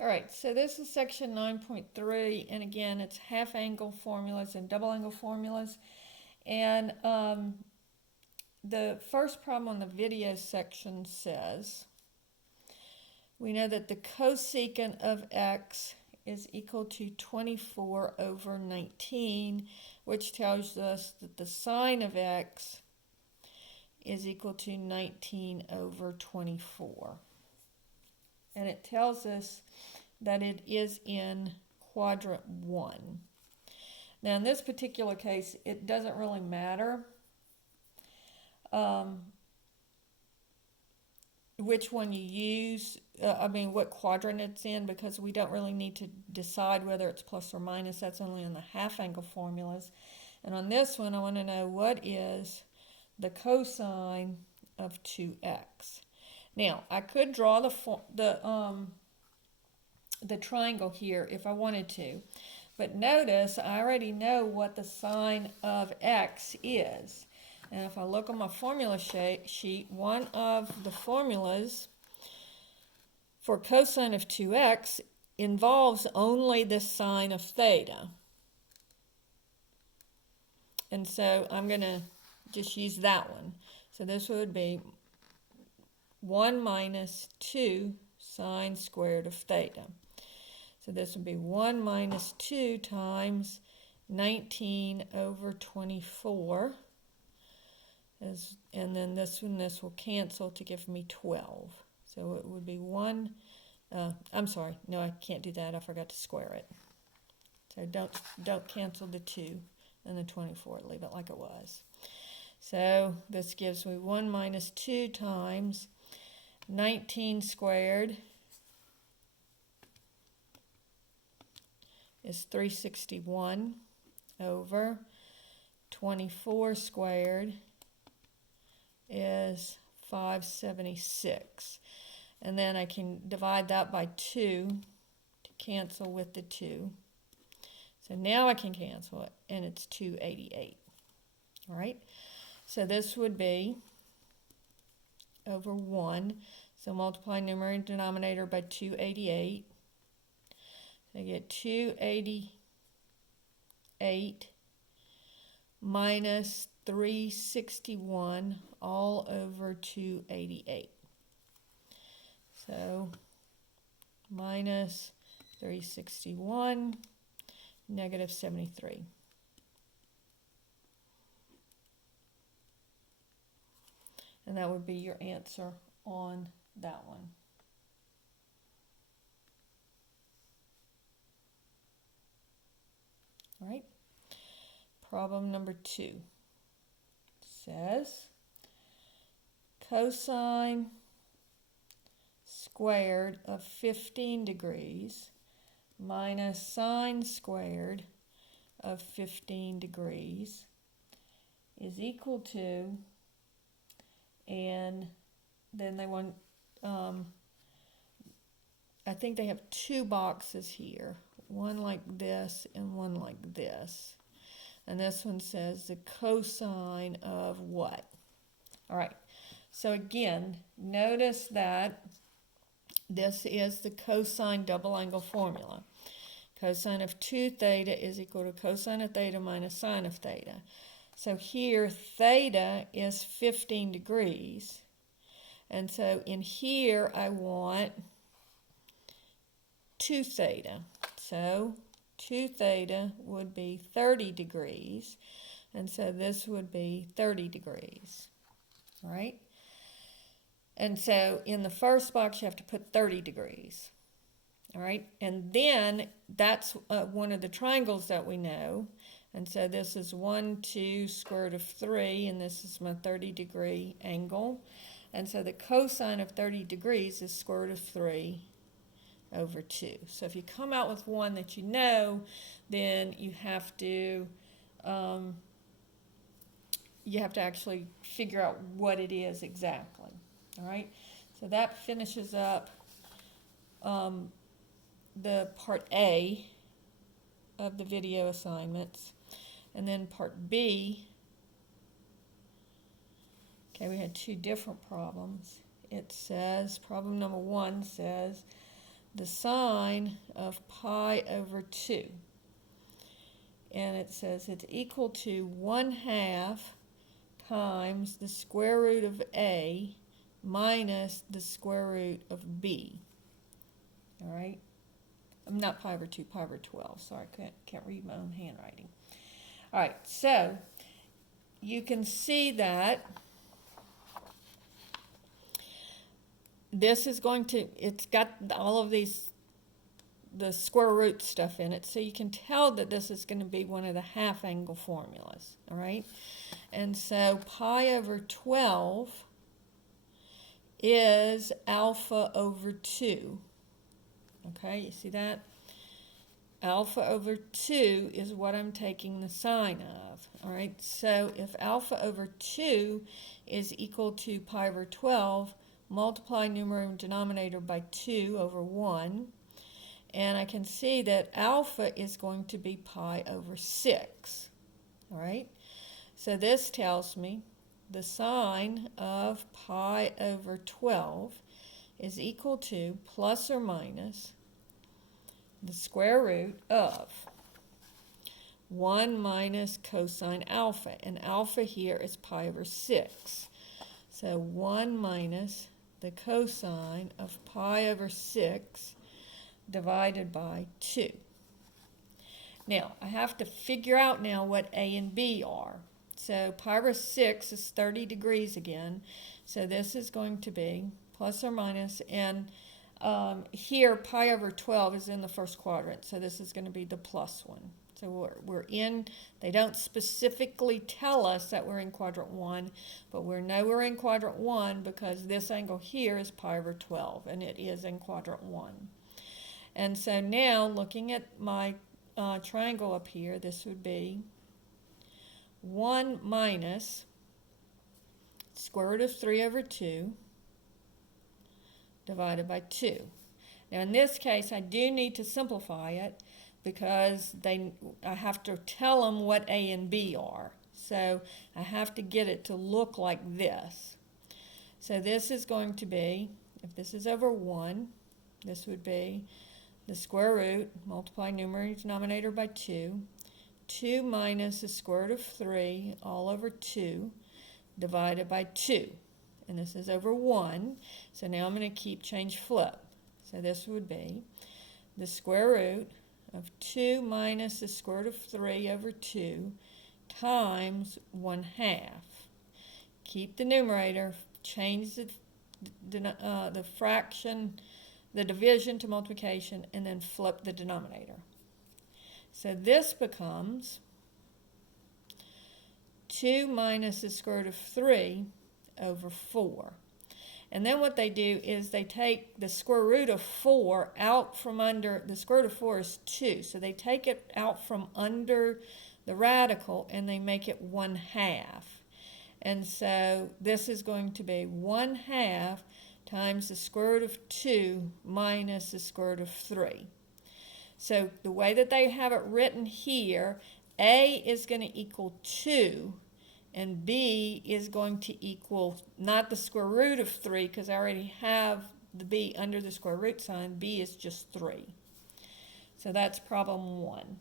All right, so this is section 9.3, and again, it's half angle formulas and double angle formulas. And the first problem on the video section says, we know that the cosecant of x is equal to 24 over 19, which tells us that the sine of x is equal to 19 over 24. And it tells us that it is in quadrant 1. Now in this particular case, it doesn't really matter which one you use, what quadrant it's in, because we don't really need to decide whether it's plus or minus. That's only in the half angle formulas. And on this one, I want to know what is the cosine of 2x. Now, I could draw the triangle here if I wanted to, but notice I already know what the sine of x is. And if I look on my formula sheet, one of the formulas for cosine of 2x involves only the sine of theta. And so I'm going to just use that one. So this would be 1 minus 2 sine squared of theta. So this would be 1 minus 2 times 19 over 24. And then this will cancel to give me 12. So it would be 1, I'm sorry, no, I can't do that. I forgot to square it. So don't cancel the 2 and the 24. Leave it like it was. So this gives me 1 minus 2 times 19 squared is 361 over 24 squared is 576. And then I can divide that by 2 to cancel with the 2. So now I can cancel it, and it's 288. All right, so this would be over 1. So multiply numerator and denominator by 288. I get 288 minus 361 all over 288. So minus 361, negative 73. And that would be your answer on that one. All right. Problem number 2 says cosine squared of 15 degrees minus sine squared of 15 degrees is equal to, and then they want, I think they have 2 boxes here, one like this and one like this. And this one says the cosine of what? All right, so again, notice that this is the cosine double angle formula. Cosine of 2 theta is equal to cosine of theta minus sine of theta. So here, theta is 15 degrees. And so in here, I want 2 theta. So 2 theta would be 30 degrees. And so this would be 30 degrees. All right? And so in the first box, you have to put 30 degrees. All right? And then that's one of the triangles that we know. And so this is 1, 2, square root of 3, and this is my 30-degree angle. And so the cosine of 30 degrees is square root of 3 over 2. So if you come out with one that you know, then you have to actually figure out what it is exactly. All right? So that finishes up the part A of the video assignments. And then part B, okay, we had 2 different problems. It says, problem number 1 says, the sine of pi over 2. And it says it's equal to 1/2 times the square root of a minus the square root of b. All right? I'm not pi over 2, pi over 12. Sorry, I can't read my own handwriting. All right, so you can see that this is going to, it's got all of these, the square root stuff in it, so you can tell that this is going to be one of the half angle formulas, all right? And so pi over 12 is alpha over 2, okay? You see that? Alpha over 2 is what I'm taking the sine of, all right? So if alpha over 2 is equal to pi over 12, multiply numerator and denominator by 2 over 1, and I can see that alpha is going to be pi over 6, all right? So this tells me the sine of pi over 12 is equal to plus or minus the square root of 1 minus cosine alpha, and alpha here is pi over 6. So 1 minus the cosine of pi over 6 divided by 2. Now, I have to figure out now what a and b are. So pi over 6 is 30 degrees again. So this is going to be plus or minus, and here pi over 12 is in the first quadrant, so this is going to be the plus one. So we're in, they don't specifically tell us that we're in quadrant 1, but we know we're in quadrant 1 because this angle here is pi over 12, and it is in quadrant 1. And so now, looking at my triangle up here, this would be 1 minus square root of 3 over 2 divided by 2. Now in this case, I do need to simplify it because I have to tell them what a and b are. So I have to get it to look like this. So this is going to be, if this is over 1, this would be the square root, multiply numerator and denominator by 2, 2 minus the square root of 3 all over 2 divided by 2. And this is over 1, so now I'm going to change flip. So this would be the square root of 2 minus the square root of 3 over 2 times 1/2. Keep the numerator, change the fraction, the division to multiplication, and then flip the denominator. So this becomes 2 minus the square root of 3 over 4. And then what they do is they take the square root of 4 out from under, the square root of 4 is 2, so they take it out from under the radical and they make it 1/2. And so this is going to be 1/2 times the square root of 2 minus the square root of 3. So the way that they have it written here, a is going to equal 2, and b is going to equal not the square root of 3, because I already have the b under the square root sign. B is just 3. So that's problem 1.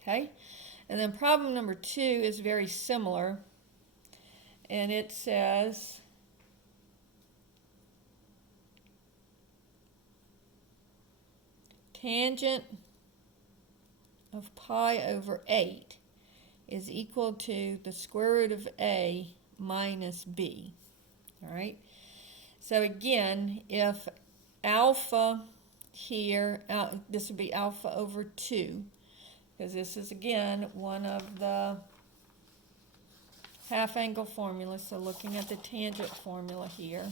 Okay, and then problem number 2 is very similar, and it says tangent of pi over 8 is equal to the square root of a minus b. All right, so again, if alpha here, this would be alpha over 2, because this is again one of the half angle formulas. So looking at the tangent formula here.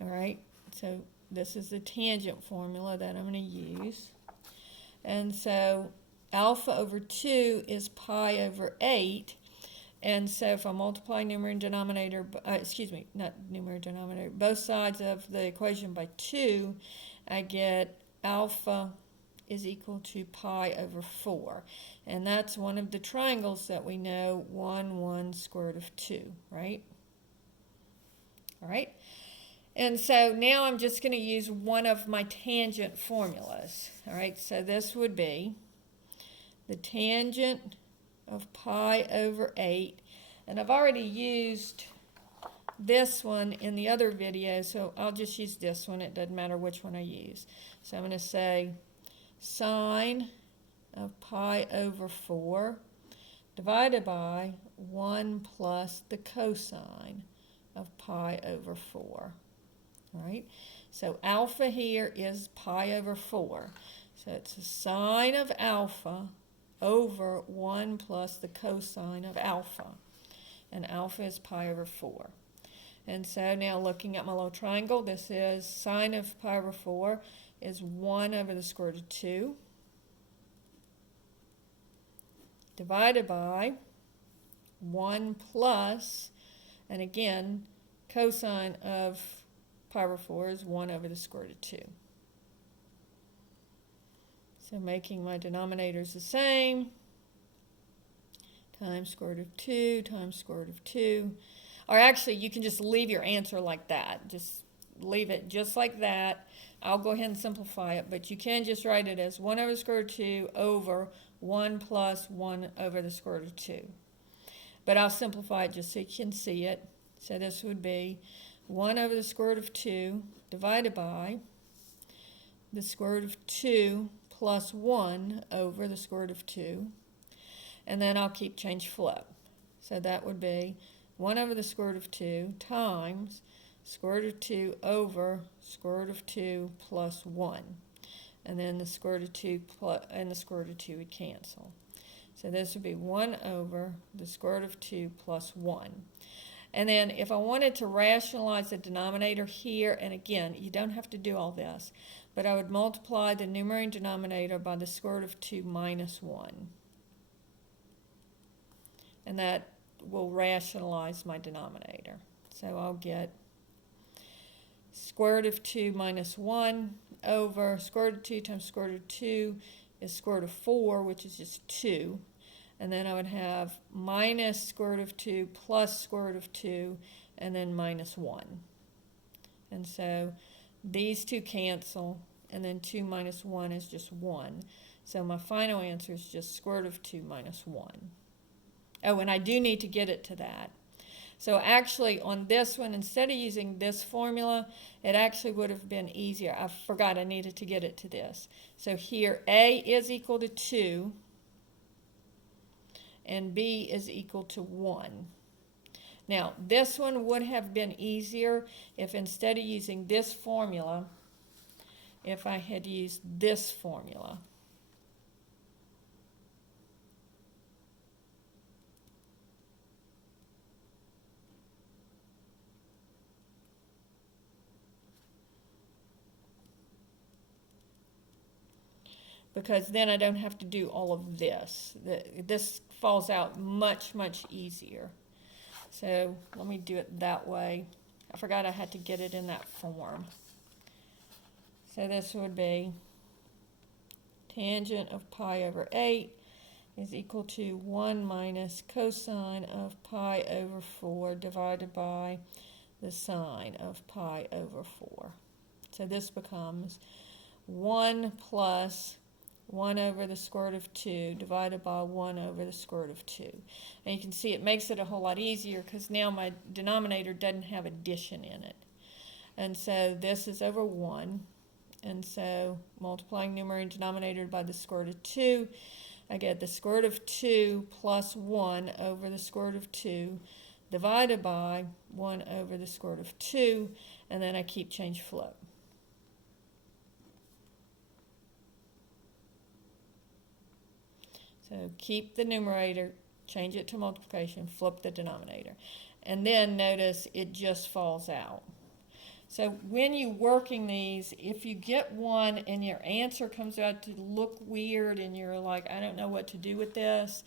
All right, so this is the tangent formula that I'm going to use. And so alpha over 2 is pi over 8. And so if I multiply numerator and denominator, not numerator and denominator, both sides of the equation by 2, I get alpha is equal to pi over 4. And that's one of the triangles that we know, 1, 1, square root of 2, right? All right. And so now I'm just going to use one of my tangent formulas. All right, so this would be the tangent of pi over 8. And I've already used this one in the other video, so I'll just use this one. It doesn't matter which one I use. So I'm going to say sine of pi over 4 divided by 1 plus the cosine of pi over 4. All right, so alpha here is pi over 4. So it's the sine of alpha over 1 plus the cosine of alpha. And alpha is pi over 4. And so now looking at my little triangle, this is sine of pi over 4 is 1 over the square root of 2 divided by 1 plus, and again, cosine of pi over 4 is 1 over the square root of 2. So making my denominators the same, times square root of 2 times square root of 2. Or actually, you can just leave your answer like that. Just leave it just like that. I'll go ahead and simplify it, but you can just write it as 1 over the square root of 2 over 1 plus 1 over the square root of 2. But I'll simplify it just so you can see it. So this would be 1 over the square root of 2 divided by the square root of 2 plus 1 over the square root of 2. And then I'll keep change flip. So that would be 1 over the square root of 2 times square root of 2 over square root of 2 plus 1. And then the square root of 2 plus, and the square root of 2 would cancel. So this would be 1 over the square root of 2 plus 1. And then if I wanted to rationalize the denominator here, and again, you don't have to do all this, but I would multiply the numerator and denominator by the square root of 2 minus 1. And that will rationalize my denominator. So I'll get square root of 2 minus 1 over square root of 2 times square root of 2 is square root of 4, which is just 2. And then I would have minus square root of 2 plus square root of 2, and then minus 1. And so these two cancel, and then 2 minus 1 is just 1. So my final answer is just square root of 2 minus 1. Oh, and I do need to get it to that. So actually on this one, instead of using this formula, it actually would have been easier. I forgot I needed to get it to this. So here A is equal to 2. And B is equal to 1. Now, this one would have been easier if instead of using this formula, if I had used this formula. Because then I don't have to do all of this. This falls out much, much easier. So let me do it that way. I forgot I had to get it in that form. So this would be tangent of pi over 8 is equal to 1 minus cosine of pi over 4 divided by the sine of pi over 4. So this becomes 1 plus 1 over the square root of 2 divided by 1 over the square root of 2. And you can see it makes it a whole lot easier because now my denominator doesn't have addition in it. And so this is over 1. And so multiplying numerator and denominator by the square root of 2, I get the square root of 2 plus 1 over the square root of 2 divided by 1 over the square root of 2. And then I keep change flip. So keep the numerator, change it to multiplication, flip the denominator. And then notice it just falls out. So when you're working these, if you get one and your answer comes out to look weird and you're like, I don't know what to do with this,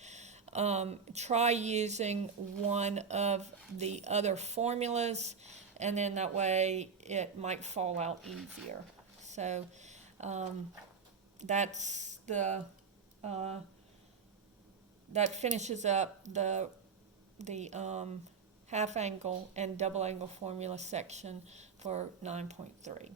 try using one of the other formulas, and then that way it might fall out easier. So that's the, that finishes up the half angle and double angle formula section for 9.3.